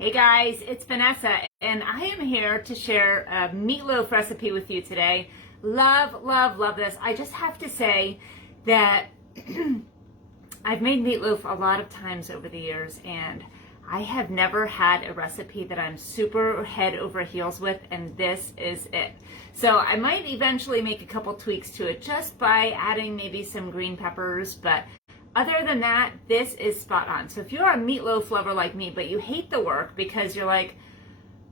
Hey guys, it's Vanessa, and I am here to share a meatloaf recipe with you today. Love, love, love this. I just have to say that I've made meatloaf a lot of times over the years, and I have never had a recipe that I'm super head over heels with, and this is it. So I might eventually make a couple tweaks to it just by adding maybe some green peppers, but other than that, this is spot on. So if you're a meatloaf lover like me, but you hate the work because you're like,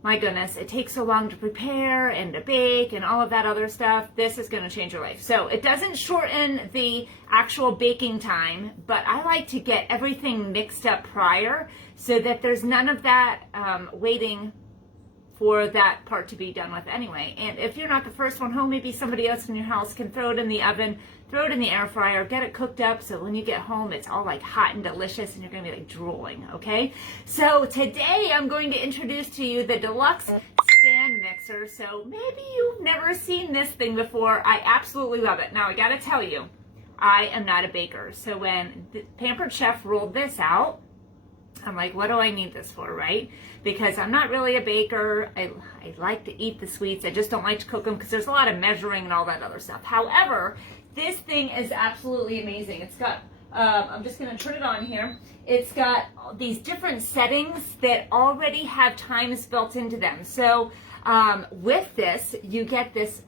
my goodness, it takes so long to prepare and to bake and all of that other stuff, this is going to change your life. So it doesn't shorten the actual baking time, but I like to get everything mixed up prior so that there's none of that waiting for that part to be done with anyway. And if you're not the first one home, maybe somebody else in your house can throw it in the oven, throw it in the air fryer, get it cooked up so when you get home it's all like hot and delicious and you're gonna be like drooling, okay? So today I'm going to introduce to you the deluxe stand mixer. So maybe you've never seen this thing before. I absolutely love it. Now I gotta tell you, I am not a baker. So when the Pampered Chef rolled this out, I'm like, what do I need this for, right? Because I'm not really a baker. I like to eat the sweets. I just don't like to cook them because there's a lot of measuring and all that other stuff. However, this thing is absolutely amazing. It's got, I'm just going to turn it on here. It's got these different settings that already have times built into them. So with this, you get this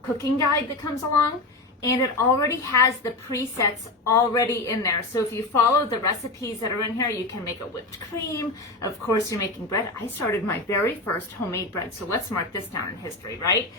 cooking guide that comes along. And it already has the presets already in there. So if you follow the recipes that are in here, you can make a whipped cream. Of course, you're making bread. I started my very first homemade bread, so let's mark this down in history, right?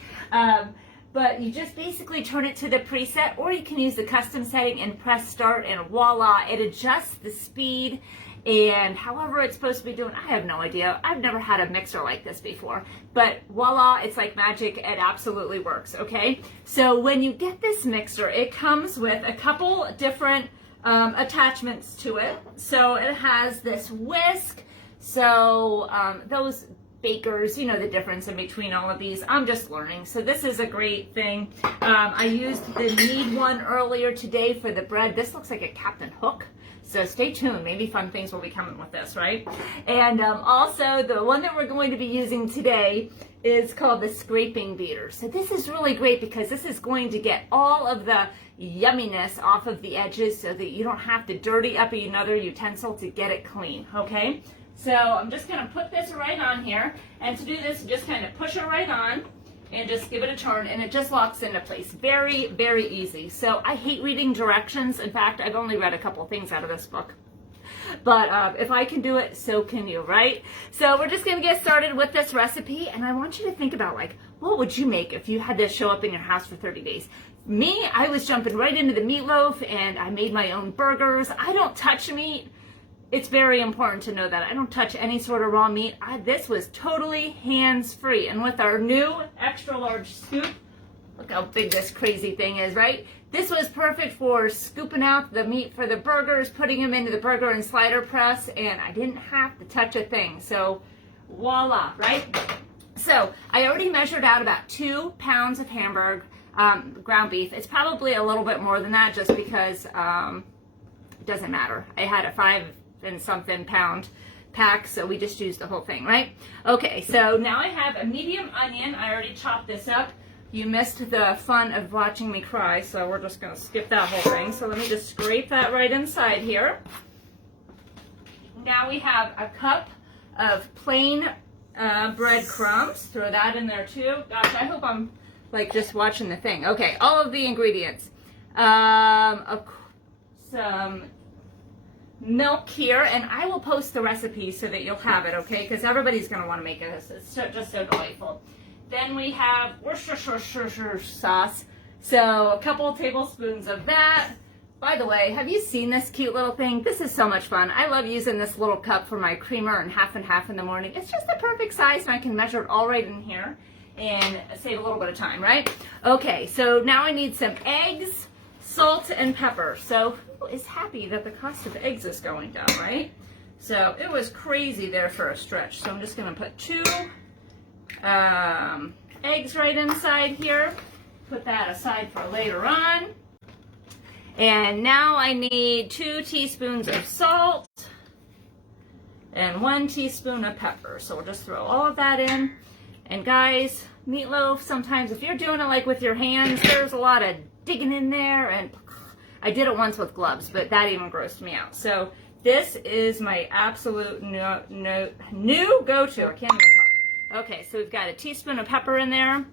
But you just basically turn it to the preset, or you can use the custom setting and press start, and voila, it adjusts the speed and however it's supposed to be doing. I have no idea. I've never had a mixer like this before, but voila, it's like magic. It absolutely works, okay? So when you get this mixer, it comes with a couple different attachments to it. So it has this whisk. So those bakers, you know the difference in between all of these. I'm just learning. So this is a great thing. I used the knead one earlier today for the bread. This looks like a Captain Hook. So stay tuned. Maybe fun things will be coming with this, right? And also the one that we're going to be using today is called the scraping beater. So this is really great because this is going to get all of the yumminess off of the edges so that you don't have to dirty up another utensil to get it clean, okay? So I'm just going to put this right on here. And to do this, just kind of push it right on and just give it a turn, and it just locks into place. Very, very easy. So I hate reading directions. In fact, I've only read a couple things out of this book. But if I can do it, so can you, right? So we're just gonna get started with this recipe, and I want you to think about, like, what would you make if you had this show up in your house for 30 days? Me, I was jumping right into the meatloaf, and I made my own burgers. I don't touch meat. It's very important to know that. I don't touch any sort of raw meat. This was totally hands-free. And with our new extra large scoop, look how big this crazy thing is, right? This was perfect for scooping out the meat for the burgers, putting them into the burger and slider press, and I didn't have to touch a thing. So voila, right? So I already measured out about 2 pounds of Hamburg ground beef. It's probably a little bit more than that just because it doesn't matter. I had a 5 and something pound pack, so we just used the whole thing, right? Okay, so now I have a medium onion. I already chopped this up. You missed the fun of watching me cry, so we're just gonna skip that whole thing. So let me just scrape that right inside here. Now we have a cup of plain breadcrumbs. Throw that in there too. Gosh, I hope I'm like just watching the thing. Okay, all of the ingredients. Some milk here, and I will post the recipe so that you'll have it, okay? Because everybody's going to want to make it. It's just so delightful. Then we have Worcestershire sauce. So a couple of tablespoons of that. By the way, have you seen this cute little thing? This is so much fun. I love using this little cup for my creamer and half in the morning. It's just the perfect size, and I can measure it all right in here and save a little bit of time, right? Okay, so now I need some eggs, salt, and pepper. So who is happy that the cost of eggs is going down, right? So it was crazy there for a stretch. So I'm just going to put 2 eggs right inside here. Put that aside for later on. And now I need 2 teaspoons of salt. and 1 teaspoon of pepper. So we'll just throw all of that in. And guys, meatloaf, sometimes if you're doing it like with your hands, there's a lot of digging in there, and I did it once with gloves, but that even grossed me out. So this is my absolute new go-to. I can't even talk. Okay, so we've got a teaspoon of pepper in there,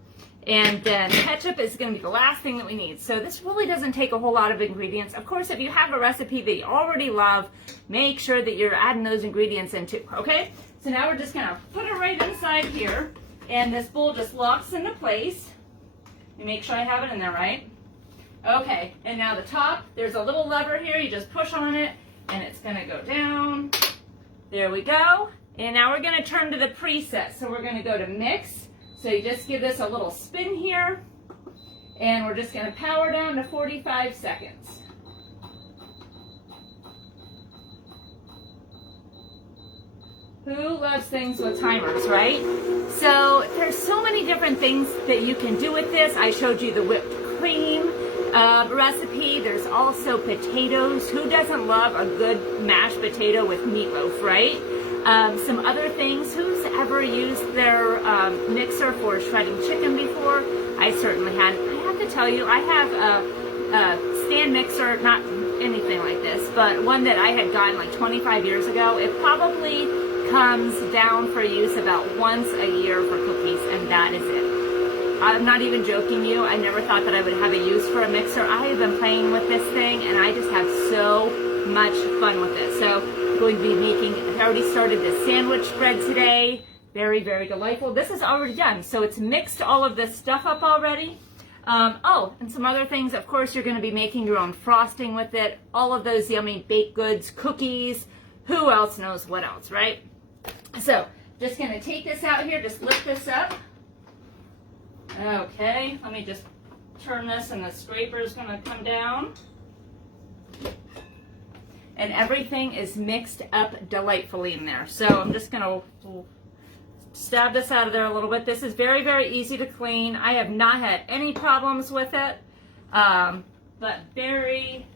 and then ketchup is going to be the last thing that we need. So this really doesn't take a whole lot of ingredients. Of course, if you have a recipe that you already love, make sure that you're adding those ingredients in too, okay? So now we're just going to put it right inside here, and this bowl just locks into place. You make sure I have it in there, right? Okay, and now the top, there's a little lever here. You just push on it, and it's going to go down. There we go. And now we're going to turn to the preset. So we're going to go to mix. So you just give this a little spin here, and we're just going to power down to 45 seconds. Who loves things with timers, right? So there's so many different things that you can do with this. I showed you the whipped cream recipe. There's also potatoes. Who doesn't love a good mashed potato with meatloaf, right? Some other things. Who's ever used their mixer for shredding chicken before? I certainly had. I have to tell you, I have a stand mixer, not anything like this, but one that I had gotten like 25 years ago. It probably comes down for use about once a year for cookies, and that is it. I'm not even joking you. I never thought that I would have a use for a mixer. I have been playing with this thing, and I just have so much fun with it. So I'm going to be making, I already started the sandwich spread today. Very, very delightful. This is already done. So it's mixed all of this stuff up already. Oh, and some other things. Of course, you're going to be making your own frosting with it. All of those yummy baked goods, cookies. Who else knows what else, right? So just going to take this out here. Just lift this up. Okay, let me just turn this, and the scraper is going to come down. And everything is mixed up delightfully in there. So I'm just going to stab this out of there a little bit. This is very, very easy to clean. I have not had any problems with it, but very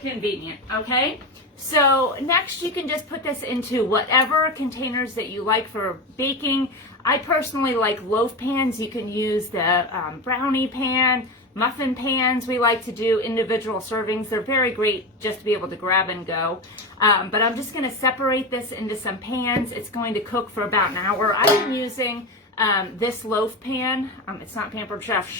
convenient, okay? So next you can just put this into whatever containers that you like for baking. I personally like loaf pans. You can use the brownie pan, muffin pans. We like to do individual servings. They're very great just to be able to grab and go. But I'm just going to separate this into some pans. It's going to cook for about an hour. I've been using this loaf pan. It's not Pampered Chef,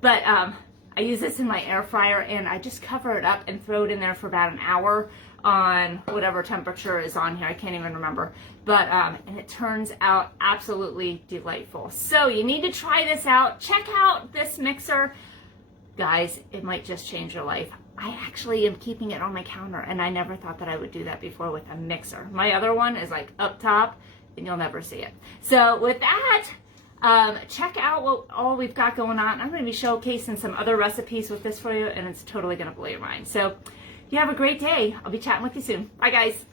but I use this in my air fryer, and I just cover it up and throw it in there for about an hour on whatever temperature is on here. I can't even remember. But, and it turns out absolutely delightful. So you need to try this out. Check out this mixer. Guys, it might just change your life. I actually am keeping it on my counter, and I never thought that I would do that before with a mixer. My other one is like up top, and you'll never see it. So with that, check out what all we've got going on. I'm going to be showcasing some other recipes with this for you, and it's totally going to blow your mind. So you have a great day. I'll be chatting with you soon. Bye, guys.